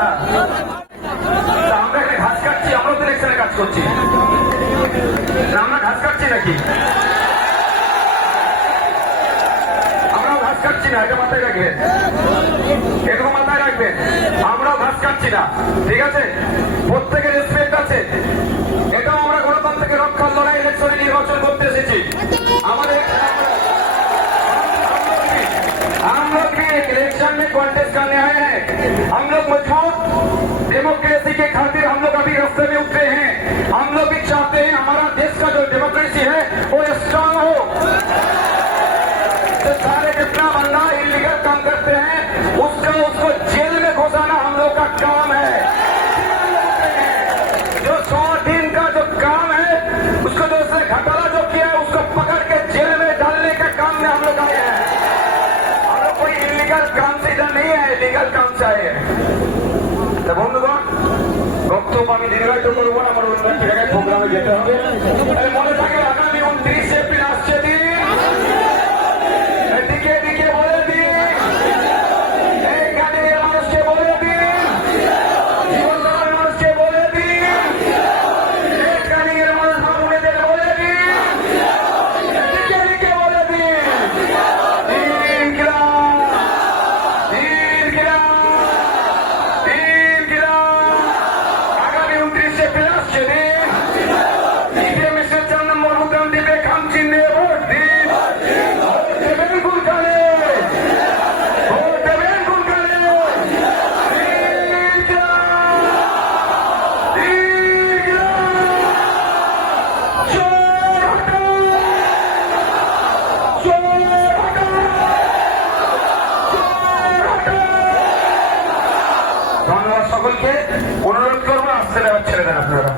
হ্যাঁ, তা আমরা এখানে ঘাস কাটছি, আমরা তো ইলেকশনে কাজ করছি না, আমরা ঘাস কাটছি নাকি? আমরাও ঘাস কাটছি না, এটা মাথায় রাখবেন, এটুকু মাথায় রাখবেন। আমরাও ঘাস কাটছি না, ঠিক আছে? প্রত্যেকের রেসপেক্ট আছে, এটাও আমরা গণতন্ত্রকে রক্ষার লড়াই ইলেকশনে নির্বাচন করতে এসেছি। আমাদের हम लोग भी इलेक्शन में कॉन्टेस्ट करने आए हैं। हम लोग मजबूत डेमोक्रेसी के खातिर हम लोग अभी रास्ते में उतरे हैं। हम लोग भी चाहते हैं हमारा देश का जो डेमोक्रेसी है वो स्ट्रांग हो। तो सारे जितना बंदा इलीगल काम करते हैं उसको जेल में घुसाना हम लोग का काम है। जो 100 दिन का जो काम है उसको जो उसने घोटाला जो किया है उसको पकड़ के जेल में डालने का काम में हम लोग आए हैं। कोई इलीगल काम से इधर नहीं है, लीगल काम से आए हैं। तो বন্ধুগণ, বক্তব্য আমি দীর্ঘায়িত করবো না, আমার অন্য এক জায়গায় প্রোগ্রামে যেতে হবে। মনে থাকে আগামী 29 এপ্রিল আসছে দিন, দিকে দিকে বলে দিন, এই গানের মানুষকে বলে দিন, জীবনধারার মানুষকে বলে দিন, এই গানের মানুষ মামুনেদের বলে দিন, দিকে দিকে বলে দিন, আগামী 29 এপ্রিল আসছে দিন, ইভিএমের 4 নম্বর বুতাম দিবে, খাম চিহ্নে ভোট দিন, ভোট দেবেন কোনখানে, ভোট দেবেন কোনখানে, ধন্যবাদ সকলকে। অনুরোধ করবো আসতে দেওয়ার ছেড়ে দেন আপনারা।